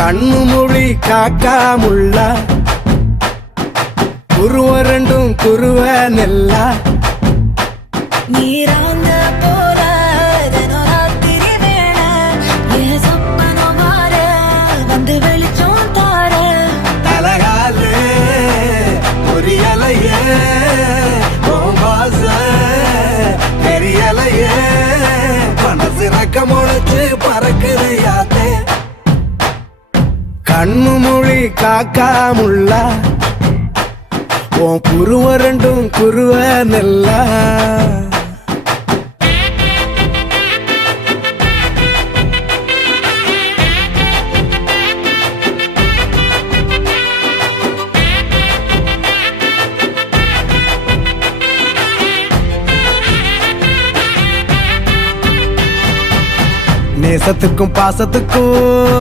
கண்ணு மொழி காக்காமுள்ள குருவ ரெண்டும் குருவ நெல்லா நீராங்க போல தினராத்திரி வேண என் சொப்பனம் மாற வந்து வெளிச்சம் தார தலகாலே பொரியலையே வாச பெரியலையே மனசு ரக்க முளைச்சு பறக்குது யாத்தே கண்ணு மொழி காக்காமுள்ள உன் குருவ ரெண்டும் குருவ நெல்லா நேசத்துக்கும் பாசத்துக்கும்